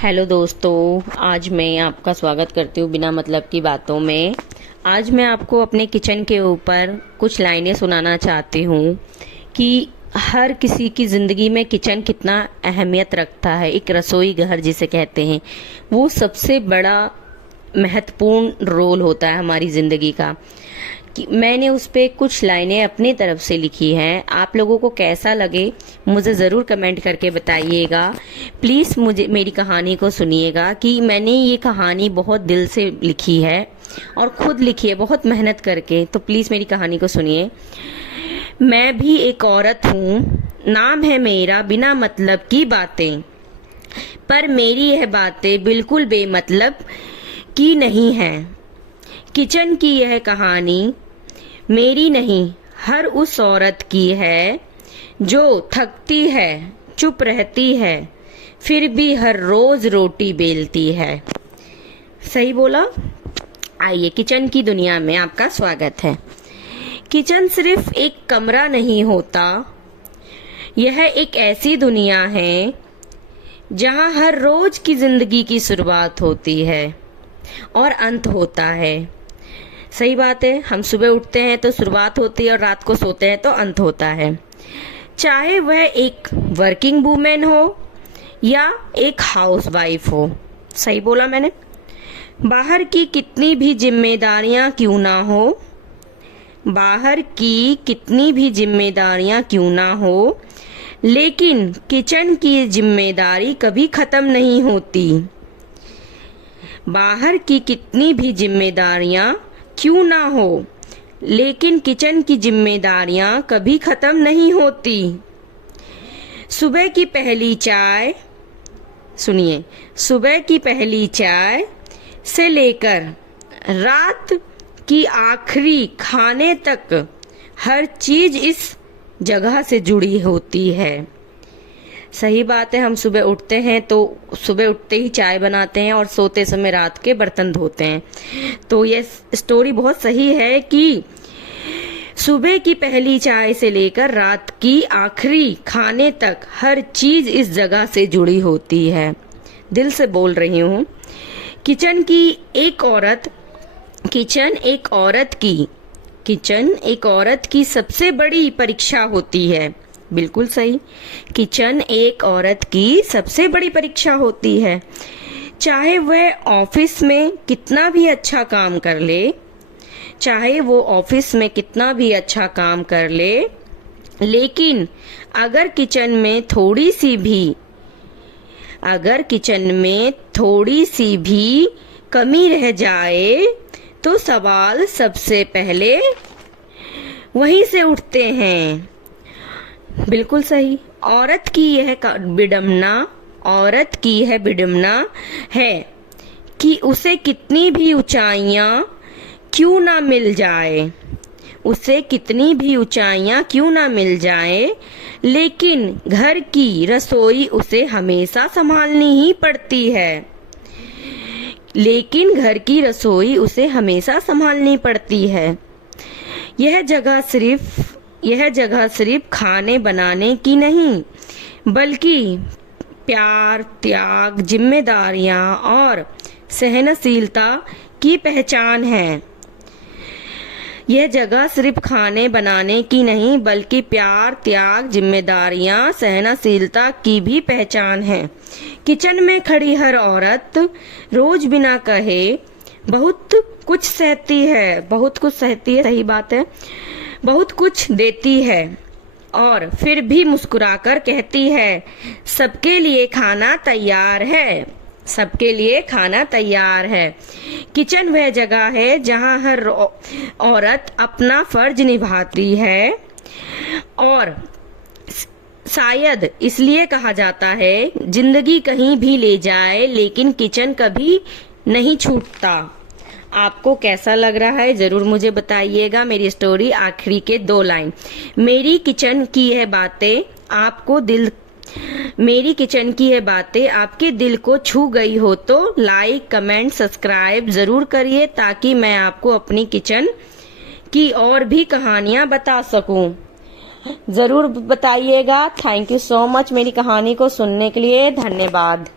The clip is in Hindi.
हेलो दोस्तों, आज मैं आपका स्वागत करती हूँ बिना मतलब की बातों में। आज मैं आपको अपने किचन के ऊपर कुछ लाइनें सुनाना चाहती हूँ कि हर किसी की ज़िंदगी में किचन कितना अहमियत रखता है। एक रसोई घर जिसे कहते हैं, वो सबसे बड़ा महत्वपूर्ण रोल होता है हमारी ज़िंदगी का। कि मैंने उस पर कुछ लाइनें अपनी तरफ से लिखी हैं। आप लोगों को कैसा लगे मुझे ज़रूर कमेंट करके बताइएगा। प्लीज़ मुझे मेरी कहानी को सुनिएगा कि मैंने ये कहानी बहुत दिल से लिखी है और ख़ुद लिखी है बहुत मेहनत करके। तो प्लीज़ मेरी कहानी को सुनिए। मैं भी एक औरत हूँ, नाम है मेरा बिना मतलब की बातें, पर मेरी यह बातें बिल्कुल बेमतलब की नहीं हैं। किचन की यह कहानी मेरी नहीं, हर उस औरत की है जो थकती है, चुप रहती है, फिर भी हर रोज रोटी बेलती है। सही बोला? आइए, किचन की दुनिया में आपका स्वागत है। किचन सिर्फ एक कमरा नहीं होता, यह एक ऐसी दुनिया है जहां हर रोज की जिंदगी की शुरुआत होती है और अंत होता है। सही बात है, हम सुबह उठते हैं तो शुरुआत होती है और रात को सोते हैं तो अंत होता है। चाहे वह एक वर्किंग वूमेन हो या एक हाउसवाइफ हो। सही बोला मैंने? बाहर की कितनी भी जिम्मेदारियां क्यों ना हो, बाहर की कितनी भी जिम्मेदारियां क्यों ना हो, लेकिन किचन की जिम्मेदारी कभी खत्म नहीं होती। बाहर की कितनी भी जिम्मेदारियां क्यों ना हो, लेकिन किचन की जिम्मेदारियां कभी खत्म नहीं होती। सुबह की पहली चाय, सुनिए, सुबह की पहली चाय से लेकर रात की आखिरी खाने तक हर चीज इस जगह से जुड़ी होती है। सही बात है, हम सुबह उठते हैं तो सुबह उठते ही चाय बनाते हैं और सोते समय रात के बर्तन धोते हैं। तो ये स्टोरी बहुत सही है कि सुबह की पहली चाय से लेकर रात की आखिरी खाने तक हर चीज इस जगह से जुड़ी होती है। दिल से बोल रही हूँ। किचन एक औरत की सबसे बड़ी परीक्षा होती है। बिल्कुल सही, किचन एक औरत की सबसे बड़ी परीक्षा होती है। चाहे वह ऑफिस में कितना भी अच्छा काम कर ले, चाहे वो ऑफिस में कितना भी अच्छा काम कर ले, लेकिन अगर किचन में थोड़ी सी भी कमी रह जाए तो सवाल सबसे पहले वहीं से उठते हैं। बिल्कुल सही। औरत की यह विडंबना है कि उसे कितनी भी ऊंचाइयां क्यों ना मिल जाए, लेकिन घर की रसोई उसे हमेशा संभालनी ही पड़ती है। यह जगह सिर्फ खाने बनाने की नहीं, बल्कि प्यार, त्याग, जिम्मेदारियां और सहनशीलता की पहचान है। यह जगह सिर्फ खाने बनाने की नहीं, बल्कि प्यार, त्याग, जिम्मेदारियां, सहनशीलता की भी पहचान है। किचन में खड़ी हर औरत रोज बिना कहे बहुत कुछ सहती है। सही बात है। बहुत कुछ देती है और फिर भी मुस्कुराकर कहती है, सबके लिए खाना तैयार है। किचन वह जगह है जहां हर औरत अपना फर्ज निभाती है और शायद इसलिए कहा जाता है, जिंदगी कहीं भी ले जाए लेकिन किचन कभी नहीं छूटता। आपको कैसा लग रहा है जरूर मुझे बताइएगा। मेरी स्टोरी आखिरी के 2 लाइन, मेरी किचन की यह बातें आपके दिल को छू गई हो तो लाइक, कमेंट, सब्सक्राइब जरूर करिए, ताकि मैं आपको अपनी किचन की और भी कहानियां बता सकूं। जरूर बताइएगा। थैंक यू सो मच मेरी कहानी को सुनने के लिए। धन्यवाद।